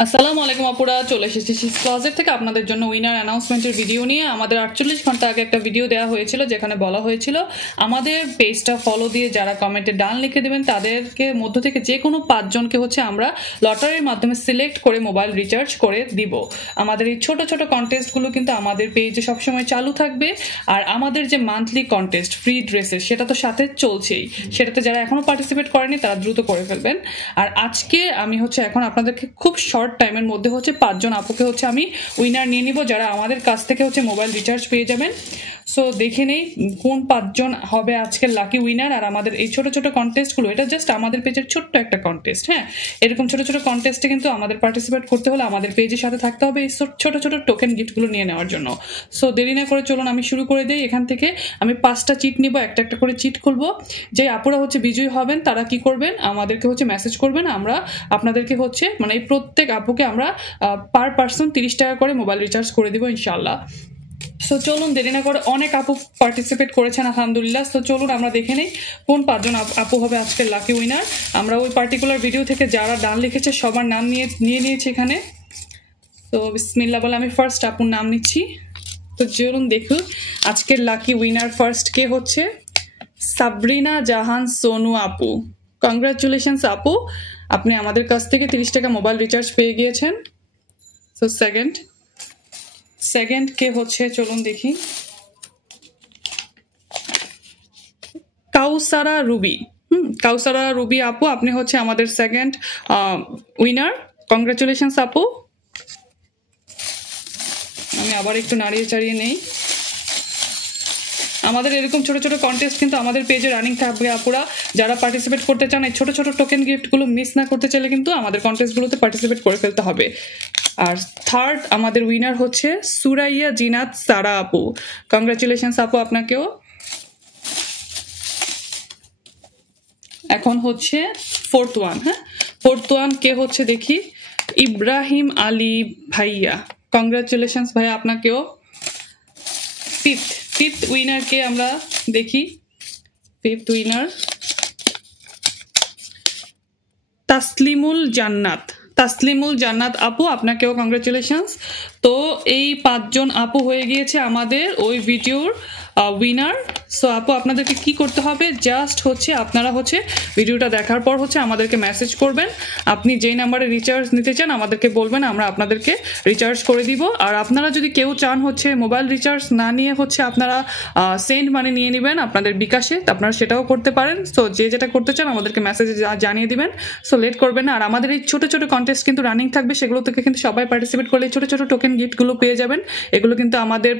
আসসালামু আলাইকুম আপুরা, চলে এসেছি শিস ক্লজেট থেকে আপনাদের জন্য উইনার অ্যানাউন্সমেন্টের ভিডিও নিয়ে। আমাদের 48 ঘন্টা আগে একটা ভিডিও দেওয়া হয়েছিল যেখানে বলা হয়েছিল আমাদের পেজটা ফলো দিয়ে যারা কমেন্টে ডান লিখে দেবেন তাদেরকে মধ্য থেকে যে কোনো 5 জনকে আমরা লটারির মাধ্যমে সিলেক্ট করে মোবাইল রিচার্জ করে দিব। আমাদের এই ছোট ছোট কন্টেস্টগুলো কিন্তু আমাদের পেজে সবসময় চালু থাকবে। আর আমাদের যে মান্থলি কন্টেস্ট ফ্রি ড্রেসের, সেটা তো সাথে চলছেই, সেটাতে যারা এখনো পার্টিসিপেট করেনি তারা দ্রুত করে ফেলবেন। আর আজকে আমি এখন আপনাদেরকে খুব শর্ট টাইমের মধ্যে 5 জন আপুকে আমি উইনার নিয়ে নিব যারা আমাদের কাছ থেকে মোবাইল রিচার্জ পেয়ে যাবেন। সো দেখে নেই কোন 5 জন হবে আজকের লাকি উইনার। আর আমাদের এই ছোট ছোট কন্টেস্টগুলো, এটা জাস্ট আমাদের পেজের ছোট্ট একটা কন্টেস্ট। হ্যাঁ, এরকম ছোট ছোট কন্টেস্টে কিন্তু আমাদের পার্টিসিপেট করতে হলে আমাদের পেজের সাথে থাকতে হবে এই ছোট ছোট টোকেন গিফটগুলো নিয়ে নেওয়ার জন্য। সো দেরি না করে চলুন আমি শুরু করে দিই। এখান থেকে আমি 5টা চিট নিব, একটা একটা করে চিট খুলবো। যে আপুরা বিজয়ী হবেন তারা কি করবেন, আমাদেরকে মেসেজ করবেন। আমরা আপনাদেরকে মানে এই প্রত্যেক আপুকে আমরা পার পার্সন 30 টাকা করে মোবাইল রিচার্জ করে দিব ইনশাল্লাহ। সো চলুন দেরি না করে, অনেক আপু পার্টিসিপেট করেছেন আলহামদুলিল্লাহ। সো চলুন আমরা দেখে নেই কোন 5 জন আপু হবে আজকের লাকি উইনার। আমরা ওই পার্টিকুলার ভিডিও থেকে যারা ডান লিখেছে সবার নাম নিয়ে নিয়েছি এখানে। তো বিসমিল্লাহ বলে আমি ফার্স্ট আপুর নাম নিচ্ছি। তো চলুন দেখুন আজকের লাকি উইনার ফার্স্ট কে হচ্ছে। সাবরিনা জাহান সোনু আপু, কংগ্রাচুলেশনস আপু, আপনি আমাদের কাছ থেকে 30 টাকা মোবাইল রিচার্জ পেয়ে গিয়েছেন। সো সেকেন্ড কে হচ্ছে, চলুন দেখি। কাউসারা রুবি আপু, আপনি আমাদের সেকেন্ড উইনার। কংগ্রাচুলেশনস আপু। আমি আবার একটু নাড়িয়ে চাড়িয়ে নেই। আমাদের এরকম ছোট ছোট কন্টেস্ট কিন্তু আমাদের পেজে রানিং থাকবে। আপুরা যারা পার্টিসিপেট করতে চান এই ছোট ছোট টোকেন গিফটগুলো মিস না করতে চাইলে কিন্তু আমাদের কন্টেস্টগুলোতে পার্টিসিপেট করে ফেলতে হবে। আর থার্ড আমাদের উইনার হচ্ছে সুরাইয়া জিনাত সারা আপু। কংগ্রাচুলেশনস আপু আপনাকেও। এখন ফোর্থ ওয়ান কে হচ্ছে দেখি। ইব্রাহিম আলী ভাইয়া, কংগ্রাচুলেশনস ভাইয়া আপনাকেও। ফিফথ উইনার কে আমরা দেখি। ফিফথ উইনার তাসলিমুল জান্নাত আপু, আপনাকেও কংগ্রাচুলেশনস। তো এই 5 জন আপু হয়ে গিয়েছে আমাদের ওই ভিডিওর উইনার। সো আপু আপনাদেরকে কি করতে হবে, জাস্ট আপনারা ভিডিওটা দেখার পর আমাদেরকে মেসেজ করবেন। আপনি যেই নাম্বারে রিচার্জ নিতে চান আমাদেরকে বলবেন, আমরা আপনাদেরকে রিচার্জ করে দিব। আর আপনারা যদি কেউ চান মোবাইল রিচার্জ না নিয়ে আপনারা সেন্ড মানি নিয়ে নেবেন আপনাদের বিকাশে, আপনারা সেটাও করতে পারেন। সো যে যেটা করতে চান আমাদেরকে মেসেজে জানিয়ে দিবেন। সো লেট করবেন না। আর আমাদের এই ছোট ছোট কন্টেস্ট কিন্তু রানিং থাকবে, সেগুলো থেকে কিন্তু সবাই পার্টিসিপেট করলে ছোট ছোট টোকেন গিফটগুলো পেয়ে যাবেন। এগুলো কিন্তু আমাদের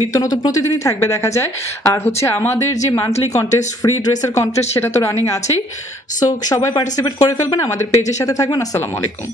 নিত্য নতুন প্রতিদিনই থাকবে দেখা যায়। আর আমাদের যে মান্থলি কন্টেস্ট ফ্রি ড্রেসের কন্টেস্ট সেটা তো রানিং আছেই। সো সবাই পার্টিসিপেট করে ফেলবেন, আমাদের পেজের সাথে থাকবেন। আসসালামু আলাইকুম।